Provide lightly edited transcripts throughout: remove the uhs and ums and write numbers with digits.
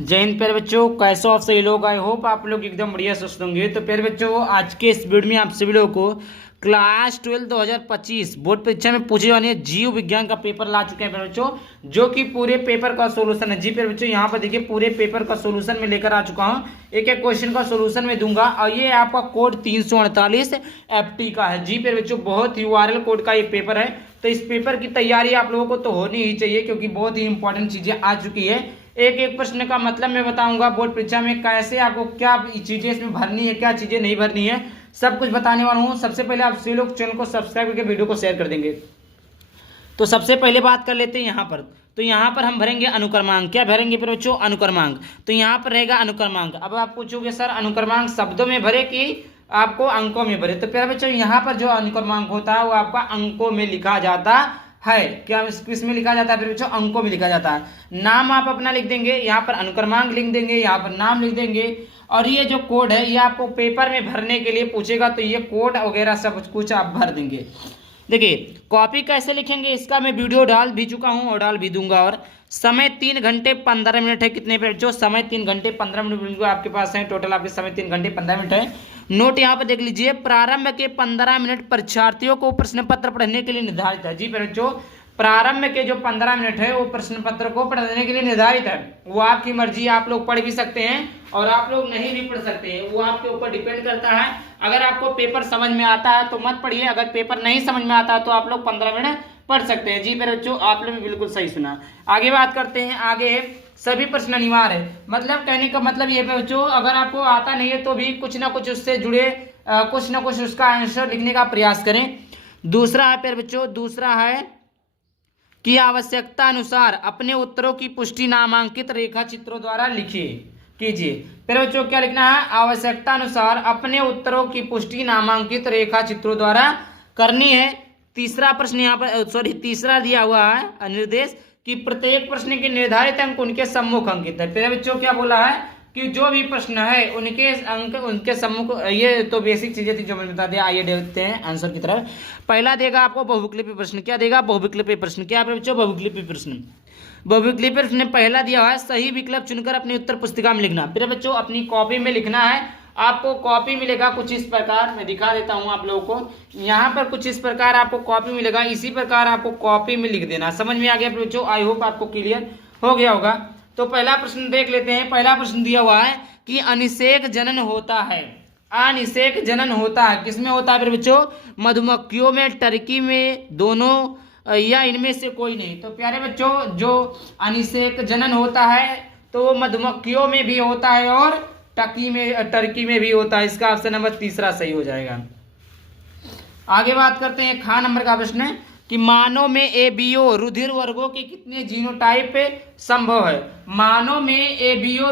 जय हिंद प्यारे बच्चों, कैसे हो आप सही लोग। आई होप आप लोग एकदम बढ़िया स्वस्थ होंगे। तो प्यारे बच्चों, आज के इस वीडियो में आप सभी लोगों को क्लास 12 2025 बोर्ड परीक्षा में पूछे जाने जीव विज्ञान का पेपर ला चुके हैं प्यारे बच्चों, जो कि पूरे पेपर का सोल्यूशन है। जी प्यारे बच्चों, यहाँ पर देखिए पूरे पेपर का सोल्यूशन में लेकर आ चुका हूँ। एक एक क्वेश्चन का सोल्यूशन में दूंगा और ये आपका कोड 348 FT का है। जी प्यारे बच्चों, बहुत ही वायरल कोड का ये पेपर है। तो इस पेपर की तैयारी आप लोगों को तो होनी ही चाहिए, क्योंकि बहुत ही इंपॉर्टेंट चीजें आ चुकी है। एक एक प्रश्न का मतलब मैं बताऊंगा बोर्ड परीक्षा में कैसे आपको क्या चीजें इसमें भरनी है, क्या चीजें नहीं भरनी है, सब कुछ बताने वाला हूं। सबसे पहले आप सभी लोग चैनल को सब्सक्राइब करके वीडियो को शेयर कर देंगे। तो सबसे पहले बात कर लेते हैं यहाँ पर। तो यहाँ पर हम भरेंगे अनुक्रमांक। क्या भरेंगे फिर बच्चों? अनुक्रमांक। तो यहाँ पर रहेगा अनुक्रमांक। अब आप पूछोगे सर अनुक्रमांक शब्दों में भरे कि आपको अंकों में भरे? तो प्यारे बच्चों, यहाँ पर जो अनुक्रमांक होता है वो आपका अंकों में लिखा जाता है। क्या किस में लिखा जाता है फिर बच्चों? अंकों में लिखा जाता है। नाम आप अपना लिख देंगे, यहाँ पर अनुक्रमांक लिख देंगे, यहाँ पर नाम लिख देंगे। और ये जो कोड है ये आपको पेपर में भरने के लिए पूछेगा, तो ये कोड वगैरह सब कुछ आप भर देंगे। देखिए कॉपी कैसे लिखेंगे इसका मैं वीडियो डाल भी चुका हूँ और डाल भी दूंगा। और समय 3 घंटे 15 मिनट है। कितने पे जो समय 3 घंटे 15 मिनट आपके पास है। टोटल आपके समय 3 घंटे 15 मिनट है। नोट यहाँ पर देख लीजिए, प्रारंभ के 15 मिनट परीक्षार्थियों को प्रश्न पत्र पढ़ने के लिए निर्धारित है। जी बच्चों, प्रारंभ के जो 15 मिनट है वो प्रश्न पत्र को पढ़ने के लिए निर्धारित है। वो आपकी मर्जी, आप लोग पढ़ भी सकते हैं और आप लोग नहीं भी पढ़ सकते हैं, वो आपके ऊपर डिपेंड करता है। अगर आपको पेपर समझ में आता है तो मत पढ़िए, अगर पेपर नहीं समझ में आता है तो आप लोग 15 मिनट पढ़ सकते हैं। जी मेरे बच्चों, आप लोग बिल्कुल सही सुना। आगे बात करते हैं। आगे सभी प्रश्न अनिवार्य है। मतलब कहने का मतलब ये बच्चों, अगर आपको आता नहीं है तो भी कुछ ना कुछ उससे जुड़े कुछ ना कुछ उसका आंसर लिखने का प्रयास करें। दूसरा है प्यारे बच्चों, दूसरा है कि आवश्यकता अनुसार अपने उत्तरों की पुष्टि नामांकित रेखा चित्रों द्वारा लिखिए कीजिए। प्यारे बच्चों, क्या लिखना है? आवश्यकता अनुसार अपने उत्तरों की पुष्टि नामांकित रेखा चित्रों द्वारा करनी है। तीसरा प्रश्न यहाँ पर तीसरा दिया हुआ है निर्देश कि प्रत्येक प्रश्न के निर्धारित अंक उनके सम्मुख अंकित है। प्यारे बच्चों, क्या बोला है कि जो भी प्रश्न है उनके अंक उनके सम्मुख। ये तो बेसिक चीजें थी जो मैंने बता दिया। आइए देखते हैं आंसर की तरफ। पहला देगा आपको बहुविकल्पी प्रश्न। क्या देगा? बहुविकल्पी प्रश्न। क्या बच्चों? बहुविकल्पी प्रश्न। बहुविकल्पी प्रश्न पहला दिया हुआ है, सही विकल्प चुनकर अपनी उत्तर पुस्तिका में लिखना। फिर बच्चों अपनी कॉपी में लिखना है। आपको कॉपी मिलेगा कुछ इस प्रकार, मैं दिखा देता हूं आप लोगों को। यहाँ पर कुछ इस प्रकार आपको कॉपी मिलेगा, इसी प्रकार आपको कॉपी में लिख देना। समझ में आ गया बच्चों? आई होप आपको क्लियर हो गया होगा। तो पहला प्रश्न देख लेते हैं। पहला प्रश्न दिया हुआ है कि अनिषेक जनन होता है। अनिषेक जनन होता है किसमें होता है फिर बच्चों? मधुमक्खियों में, टर्की में, दोनों या इनमें से कोई नहीं। तो प्यारे बच्चों, जो अनिषेक जनन होता है तो वो मधुमक्खियों में भी होता है और टर्की में भी होता है। इसका ऑप्शन नंबर तीसरा सही हो जाएगा। आगे बात करते हैं। खा नंबर का प्रश्न है कि मानव में एबीओ रुधिर वर्गों के कितने जीनोटाइप संभव है? मानव में एबीओ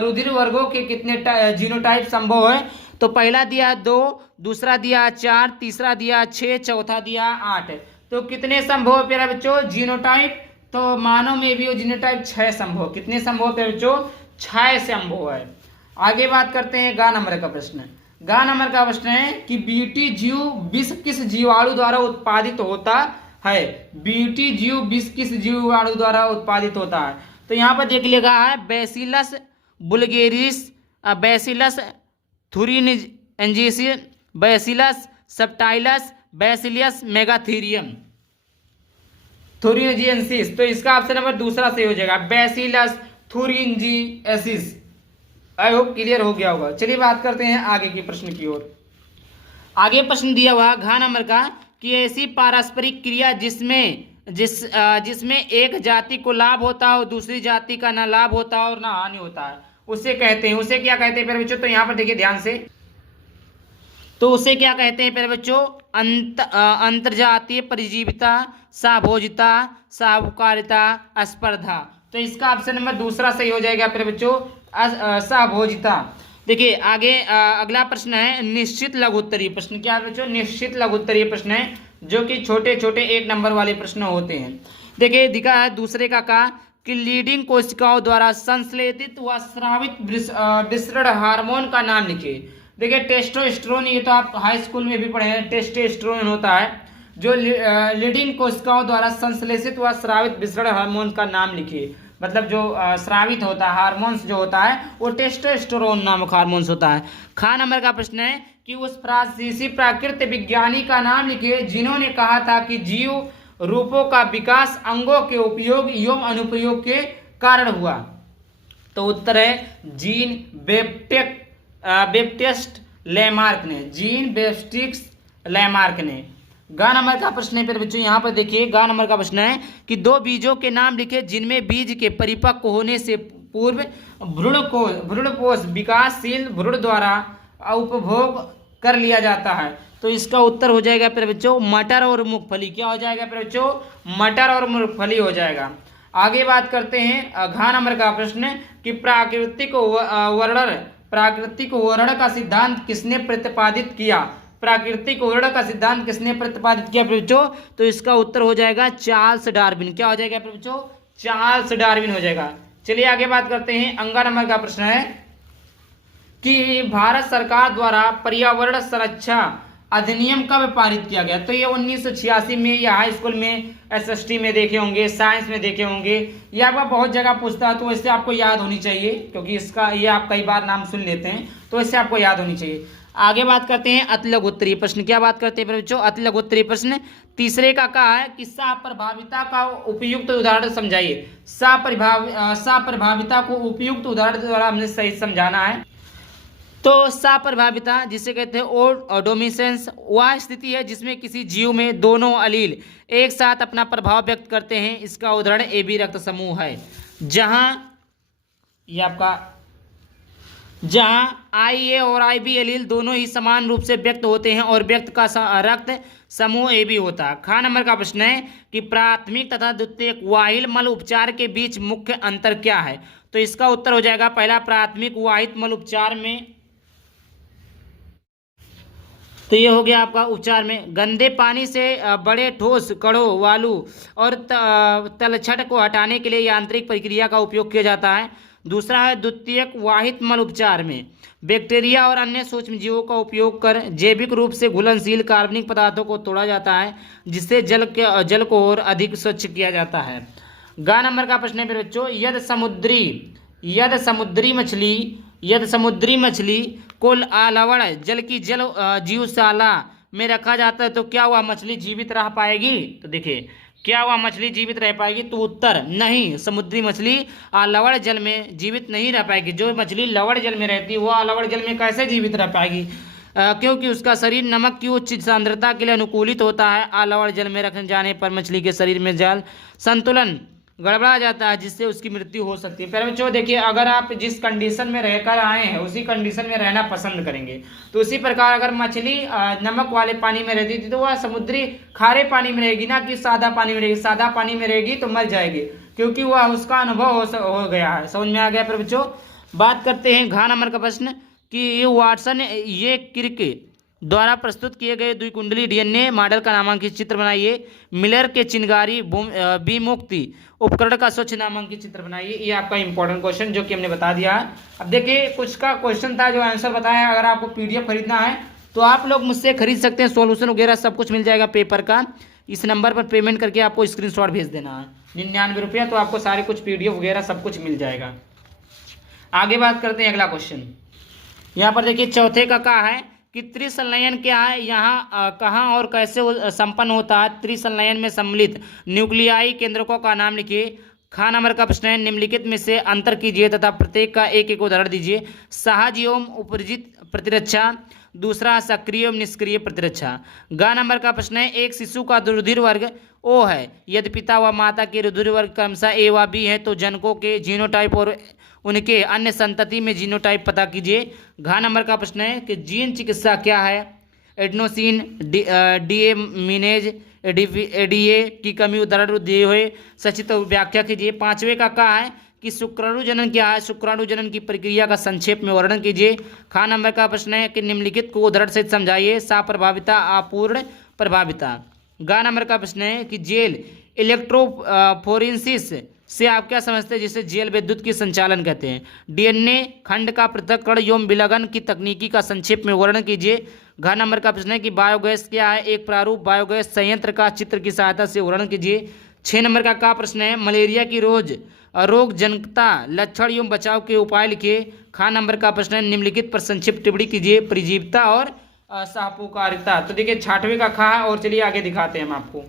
रुधिर वर्गों के कितने जीनोटाइप संभव है? तो पहला दिया 2, दूसरा दिया 4, तीसरा दिया 6, चौथा दिया 8। तो कितने संभव है प्यारे बच्चों जीनोटाइप? तो मानव में एबीओ जीनोटाइप 6 संभव। कितने संभव प्यारे बच्चों? 6 संभव है। आगे बात करते हैं। गा नंबर का प्रश्न। गा नंबर का प्रश्न है कि बीटी जीव विष किस जीवाणु द्वारा उत्पादित होता है? बीटी जीव विष किस जीवाणु द्वारा उत्पादित होता है? तो यहाँ पर देख लिएगा है बैसिलस बुल्गेरिस, bacillus thuringiensis, bacillus subtilis, bacillus megaterium thuringiensis. तो इसका ऑप्शन नंबर दूसरा सही हो जाएगा, bacillus thuringiensis. I hope clear हो गया होगा। चलिए बात करते हैं आगे के प्रश्न की ओर। आगे प्रश्न दिया हुआ घ नंबर का कि ऐसी पारस्परिक क्रिया जिसमें एक जाति को लाभ होता है और दूसरी जाति का ना लाभ होता है और ना हानि होता है, उसे कहते हैं, उसे क्या कहते हैं प्यारे बच्चों? तो यहाँ पर देखिए ध्यान से, तो उसे क्या कहते हैं प्यारे बच्चों? अंतरजातीय परिजीविता, सहभोजिता, साहूकारिता, स्पर्धा। तो इसका ऑप्शन नंबर दूसरा सही हो जाएगा प्यारे बच्चों, सहभोजिता। देखिए आगे अगला प्रश्न है निश्चित लघुत्तरीय प्रश्न। क्या है बच्चों? निश्चित लघुत्तरीय प्रश्न है, जो कि छोटे छोटे 1 नंबर वाले प्रश्न होते हैं। देखिए दिखा है दूसरे का कि लीडिंग कोशिकाओं द्वारा संश्लेषित व स्रावित विसरण हार्मोन का नाम लिखिए। देखिए टेस्टोस्टेरोन, ये तो आप हाई स्कूल में भी पढ़े हैं, टेस्टोस्टेरोन होता है जो लीडिंग कोशिकाओं द्वारा संश्लेषित व स्रावित विसरण हार्मोन का नाम लिखिए। मतलब जो स्रावित होता है हार्मोन्स जो होता है वो टेस्टोस्टेरोन नामक हार्मोन्स होता है। ख नंबर का प्रश्न है कि उस फ्रांसीसी प्राकृतिक विज्ञानी का नाम लिखिए जिन्होंने कहा था कि जीव रूपों का विकास अंगों के उपयोग एवं अनुप्रयोग के कारण हुआ। तो उत्तर है जीन बेप्टिस्ट लेमार्क ने, जीन बेप्टिस्ट लेमार्क ने। ग नंबर का प्रश्न है फिर बच्चों, यहाँ पर देखिए ग नंबर का प्रश्न है कि दो बीजों के नाम लिखे जिनमें बीज के परिपक्व होने से पूर्व भ्रूणपोष विकासशील भ्रूण द्वारा उपभोग कर लिया जाता है। तो इसका उत्तर हो जाएगा फिर बच्चों मटर और मूंगफली। क्या हो जाएगा फिर बच्चों? मटर और मूंगफली हो जाएगा। आगे बात करते हैं घ नंबर का प्रश्न कि प्राकृतिक वर्णन का सिद्धांत किसने प्रतिपादित किया? प्राकृतिक वर्णन का सिद्धांत किसने प्रतिपादित किया फिर बच्चों? तो इसका उत्तर हो जाएगा चार्ल्स डार्विन। क्या हो जाएगा फिर बच्चों? चार्ल्स डार्विन हो जाएगा। चलिए आगे बात करते हैं। अंगा नंबर का प्रश्न है कि भारत सरकार द्वारा पर्यावरण संरक्षा अधिनियम कब पारित किया गया? तो ये 1986 में, या हाई स्कूल में एसएसटी में देखे होंगे, साइंस में देखे होंगे, ये आपका बहुत जगह पूछता है, तो इससे आपको याद होनी चाहिए क्योंकि इसका ये आप कई बार नाम सुन लेते हैं, तो इससे आपको याद होनी चाहिए। आगे बात करते हैं अति लघु उत्तरीय प्रश्न। क्या बात करते हैं बच्चों? अति लघु उत्तरीय प्रश्न तीसरे का कहा है कि सप्रभाविता का उपयुक्त उदाहरण समझाइए। सप्रभाविता को उपयुक्त उदाहरण द्वारा हमने सही समझाना है। तो सप्रभाविता जिसे कहते हैं ओडोमिसेंस वह स्थिति है जिसमें किसी जीव में दोनों अलील एक साथ अपना प्रभाव व्यक्त करते हैं। इसका उदाहरण AB रक्त समूह है, जहां IA और IB अलील दोनों ही समान रूप से व्यक्त होते हैं और व्यक्त का रक्त समूह AB होता है। ख नंबर का प्रश्न है कि प्राथमिक तथा द्वितीयक वाहिल मल उपचार के बीच मुख्य अंतर क्या है? तो इसका उत्तर हो जाएगा पहला, प्राथमिक वाहित मल उपचार में, तो ये हो गया आपका उपचार में गंदे पानी से बड़े ठोस कणों वालू और तलछट को हटाने के लिए यांत्रिक प्रक्रिया का उपयोग किया जाता है। दूसरा है द्वितीयक वाहित मल उपचार में बैक्टीरिया और अन्य सूक्ष्मजीवों का उपयोग कर जैविक रूप से घुलनशील कार्बनिक पदार्थों को तोड़ा जाता है जिससे जल को और अधिक स्वच्छ किया जाता है। ग नंबर का प्रश्न है फिर बच्चों, यदि समुद्री मछली को लवण जल की जीवशाला में रखा जाता है तो क्या वह मछली जीवित रह पाएगी? तो देखिए क्या वह मछली जीवित रह पाएगी? तो उत्तर नहीं, समुद्री मछली लवण जल में जीवित नहीं रह पाएगी। जो मछली लवण जल में रहती है वह लवण जल में कैसे जीवित रह पाएगी? क्योंकि उसका शरीर नमक की उच्च सांद्रता के लिए अनुकूलित होता है। लवण जल में रखे जाने पर मछली के शरीर में जल संतुलन गड़बड़ा जाता है जिससे उसकी मृत्यु हो सकती है। फिर बच्चों देखिए, अगर आप जिस कंडीशन में रहकर आए हैं उसी कंडीशन में रहना पसंद करेंगे, तो उसी प्रकार अगर मछली नमक वाले पानी में रहती थी तो वह समुद्री खारे पानी में रहेगी, ना कि सादा पानी में रहेगी। सादा पानी में रहेगी तो मर जाएगी क्योंकि वह उसका अनुभव हो गया है। समझ में आ गया? फिर बच्चों बात करते हैं घ नंबर का प्रश्न कि वाटसन ये क्रिक द्वारा प्रस्तुत किए गए द्विकुंडली DNA मॉडल का नामांकित चित्र बनाइए। मिलर के चिनगारी विमुक्ति उपकरण का स्वच्छ नामांकित चित्र बनाइए। ये आपका इंपॉर्टेंट क्वेश्चन जो कि हमने बता दिया है। अब देखिए कुछ का क्वेश्चन था जो आंसर बताया। अगर आपको PDF खरीदना है तो आप लोग मुझसे खरीद सकते हैं, सॉल्यूशन वगैरह सब कुछ मिल जाएगा पेपर का। इस नंबर पर पेमेंट करके आपको स्क्रीनशॉट भेज देना है 99 रुपया, तो आपको सारे कुछ PDF वगैरह सब कुछ मिल जाएगा। आगे बात करते हैं अगला क्वेश्चन। यहाँ पर देखिए चौथे का कहा है कि त्रिसंलयन क्या है, यहाँ कहाँ और कैसे संपन्न होता है। त्रिसंलयन में सम्मिलित न्यूक्लियाई केंद्रकों का नाम लिखिए। ख नंबर का प्रश्न है निम्नलिखित में से अंतर कीजिए तथा प्रत्येक का एक एक उदाहरण दीजिए। सहज एवं उपरजित प्रतिरक्षा, दूसरा सक्रिय एवं निष्क्रिय प्रतिरक्षा। ग नंबर का प्रश्न है एक शिशु का रुधिर वर्ग O है, यदि पिता व माता के रुधिर वर्ग क्रमशः A व B है तो जनकों के जीनोटाइप और उनके अन्य संतति में जीनोटाइप पता कीजिए। घ नंबर का प्रश्न है कि जीन चिकित्सा क्या है। एडनोसिन डीएमिनेज एडीए की कमी उदाहरण दिए हुए सचित व्याख्या कीजिए। पांचवे का कहा है कि शुक्राणु जनन क्या है। शुक्राणु जनन की प्रक्रिया का संक्षेप में वर्णन कीजिए। ख नंबर का प्रश्न है कि निम्नलिखित को उदाहरण से समझाइए। सप्रभाविता अपूर्ण प्रभाविता। ग नंबर का प्रश्न है कि जेल इलेक्ट्रोफोरेंसिस से आप क्या समझते हैं जिसे जेल विद्युत की संचालन कहते हैं। DNA खंड का पृथक्करण एवं विलगन की तकनीकी का संक्षेप में वर्णन कीजिए। घ नंबर का प्रश्न है कि बायोगैस क्या है। एक प्रारूप बायोगैस संयंत्र का चित्र की सहायता से वर्णन कीजिए। 6 नंबर का प्रश्न है मलेरिया की रोज रोग जनकता लक्षण एवं बचाव के उपाय लिखिए। खा नंबर का प्रश्न है, निम्नलिखित पर संक्षिप्त टिप्पणी कीजिए। परजीवता और साहपोकारिता। तो देखिए 6वें का खा और चलिए आगे दिखाते हैं हम आपको।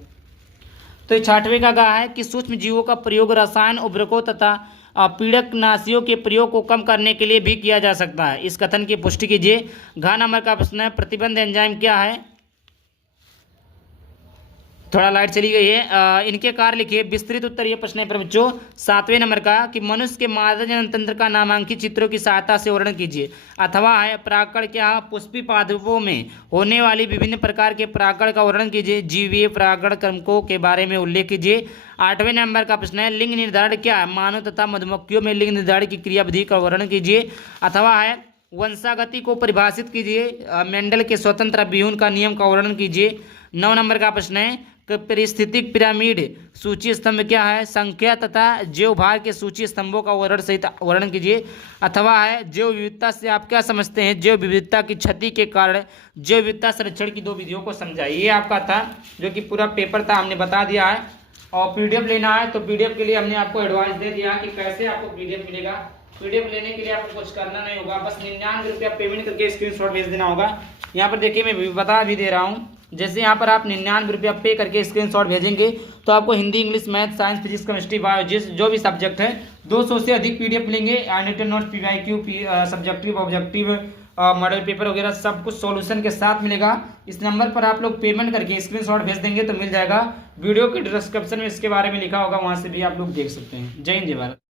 तो 6वें का गा है कि सूक्ष्म जीवों का प्रयोग रसायन उर्वरकों तथा पीड़कनाशियों के प्रयोग को कम करने के लिए भी किया जा सकता है। इस कथन की पुष्टि कीजिए। घ नंबर का प्रश्न है, प्रतिबंध एंजाइम क्या है। थोड़ा लाइट चली गई है। इनके कार्य लिखिए। विस्तृत उत्तर ये प्रश्न है पर बच्चों 7वें नंबर का कि मनुष्य के मादा जनन तंत्र का नामांकित चित्रों की सहायता से वर्णन कीजिए। अथवा है परागकण क्या, पुष्पी पादपों में होने वाली विभिन्न प्रकार के परागकण का वर्णन कीजिए। जीवीय परागकण क्रमकों के बारे में उल्लेख कीजिए। 8वें नंबर का प्रश्न है, लिंग निर्धारण क्या है। मानव तथा मधुमक्खियों में लिंग निर्धारण की क्रियाविधि का वर्णन कीजिए। अथवा है वंशागति को परिभाषित कीजिए। मेंडल के स्वतंत्र अभिहून का नियम का वर्णन कीजिए। 9 नंबर का प्रश्न है कि परिस्थितिक पिरामिड सूची स्तंभ क्या है। संख्या तथा जैव भार के सूची स्तंभों का वर्णन सहित वर्णन कीजिए। अथवा है जैव विविधता से आप क्या समझते हैं। जैव विविधता की क्षति के कारण जैव विविधता संरक्षण की 2 विधियों को समझाइए। ये आपका था जो कि पूरा पेपर था, हमने बता दिया है। और पीडीएफ लेना है तो पीडीएफ के लिए हमने आपको एडवाइस दे दिया कि कैसे आपको पीडीएफ मिलेगा। पीडीएफ लेने के लिए आपको कुछ करना नहीं होगा, बस 99 रुपया पेमेंट करके स्क्रीनशॉट भेज देना होगा। यहाँ पर देखिए मैं बता भी दे रहा हूँ। जैसे यहाँ पर आप 99 रुपया पे करके स्क्रीनशॉट भेजेंगे तो आपको Hindi, English, math, science, physics, chemistry, biology जो भी सब्जेक्ट है 200 से अधिक पीडीएफ मिलेंगे। Written notes, PYQ, subjective, objective, model paper वगैरह सब कुछ सॉल्यूशन के साथ मिलेगा। इस नंबर पर आप लोग पेमेंट करके स्क्रीनशॉट भेज देंगे तो मिल जाएगा। वीडियो के डिस्क्रिप्शन में इसके बारे में लिखा होगा, वहाँ से भी आप लोग देख सकते हैं। जय हिंद, जय भारत।